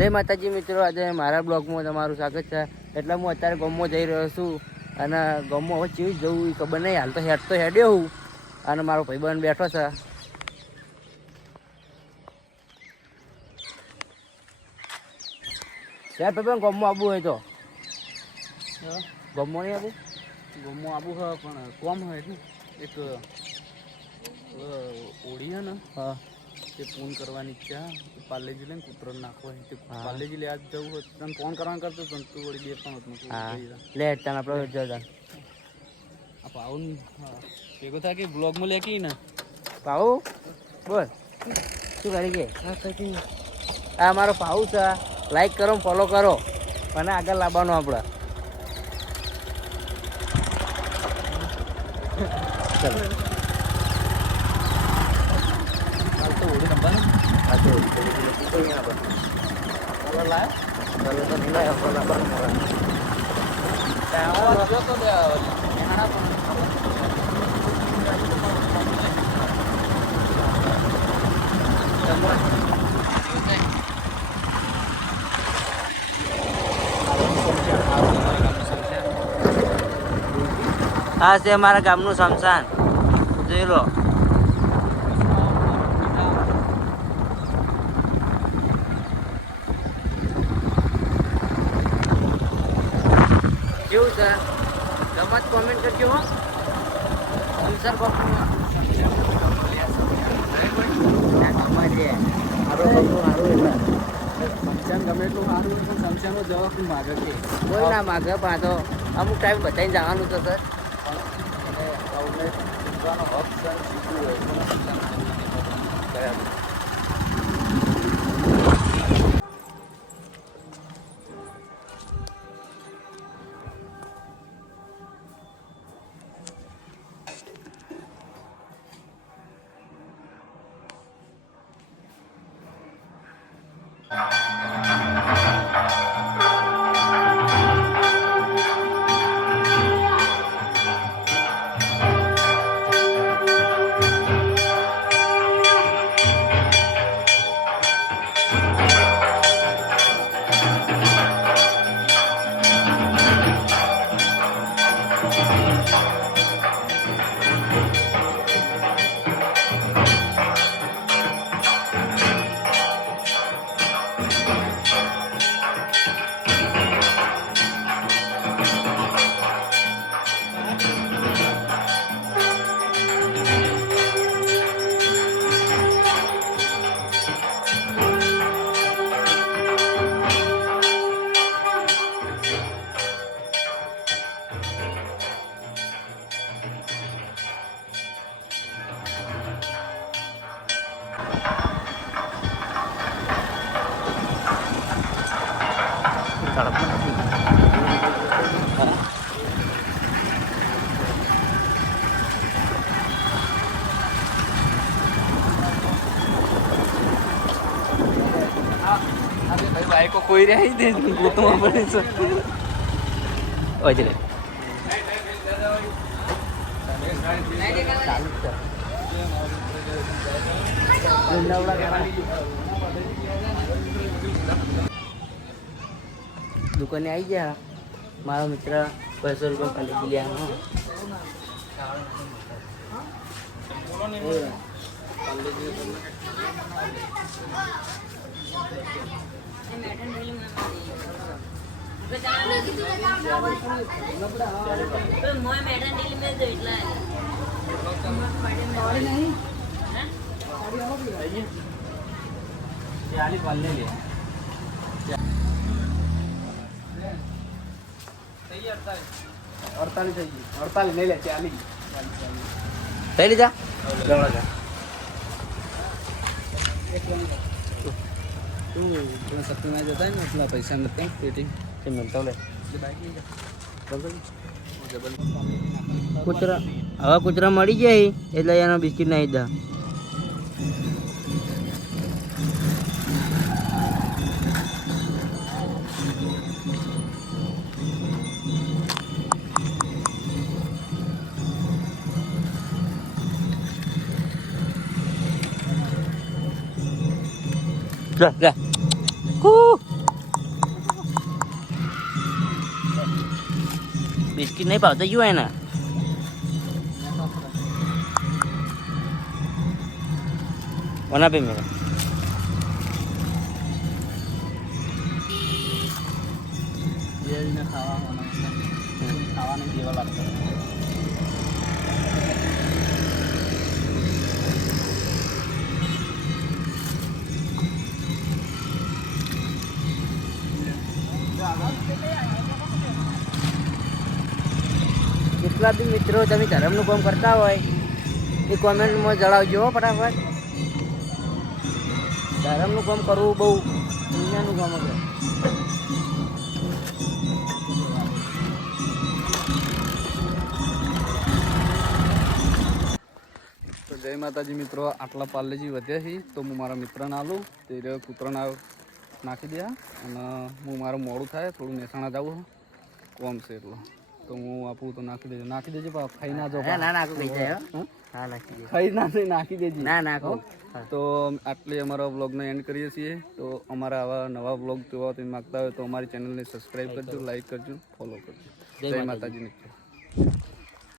જય માતાજી મિત્રો, આજે મારા બ્લોગમાં તમારું સ્વાગત છે. એટલે હું અત્યારે ગામમાં જઈ રહ્યો છું અને ગામમાં હવે ચીવી જવું એ ખબર નહીં. હાલ તો હેડ્યો હું અને મારો ભાઈબંધ બેઠો છે. ત્યાં ભાઈબંધ ગામમાં આવવું હોય તો ગામમાં નહીં આવવું. ગામમાં આવું હોય પણ કોમ હોય એટલે એક ઓળી હે ને હા તે ફોન કરવાની ઈચ્છા પાર્લેજી લઈને કૂતરો નાખવો હોય તે પાર્લેજી લેવા જવું હોય તને ફોન કરવાનું કરતો પણ તું વળી બે પણ હા લે તને આપણે જતા આ પાઉન ભેગો થાય કે બ્લોગમાં લે કે ને પાઉ બોલ શું કરી કે આ મારો પાઉ છે. લાઈક કરો ફોલો કરો અને આગળ લાવવાનો આપણે. ચલો હાલ તો ઓળી રમવાનું આ તો અહીંયા પર કલર લાય ચાલો તો નહીં લાવ્યો ફોન લાવવાનો જો તો નેહાણા આ છે અમારા ગામનું શમશાન. જોઈ લો. કેવું છે ગમત કોમેન્ટ કરજો હો. શમશાન બાપુમાં શમશાન ગમે એટલું સારું હોય પણ શમશાનનો જવાબ માગે છે કોઈ ના માગે પણ આ તો અમુક ટાઈમ બધાને જવાનું તો સર. અને સૌને જીવવાનો હક છે જીવવું હોય તો શમશાન બાઈકો કોઈ રહી દે ગોતમાં પડે છે ઓજરે દુકાને આવી ગયા. મારો મિત્ર 200 રૂપિયા ખાલી ગયા. અડતાલીસ થઈ ગઈ 48 લઈ લે 40 થઈ લીધા. સપ્તાહમાં જતા ને એટલા પૈસા નથી પેટી મળતો લે બાઈક કૂતરા હવે કૂતરા મળી જાય એટલે એનો બિસ્કિટ નાખી દા. લે લે બિસ્કિટ નહીં ભાવતા ગયું એના વના પે મેરા એને ખાવાની જેવા લાગતા જેટલા બી મિત્રો તમે ધર્મનું કામ કરતા હોય એ કોમેન્ટમાં જણાવજો હો ફટાફટ ધર્મનું કામ કરવું બહુ દુનિયાનું કામ છે તો જય માતાજી મિત્રો આટલા પાર્લેજી વધ્યા છે તો હું મારા મિત્રને આલું તે કૂતરાના નાખી દે અને હું મારું મોડું થાય થોડું મહેસાણા જવું કોમ છે એટલો તો હું આપું તો નાખી દેજે પા ખાઈ ના જાઓ ના નાખું કઈ જાય હા નાખી દે ખાઈ ના નહીં નાખી દેજે ના નાખો તો આટલી અમારા વ્લોગનો એન્ડ કરીએ છીએ તો અમારા આવા નવા વ્લોગ જોવા તમે માગતા હોય તો અમારી ચેનલને સબસ્ક્રાઈબ કરજો લાઈક કરજો ફોલો કરજો જય માતાજી મિત્રો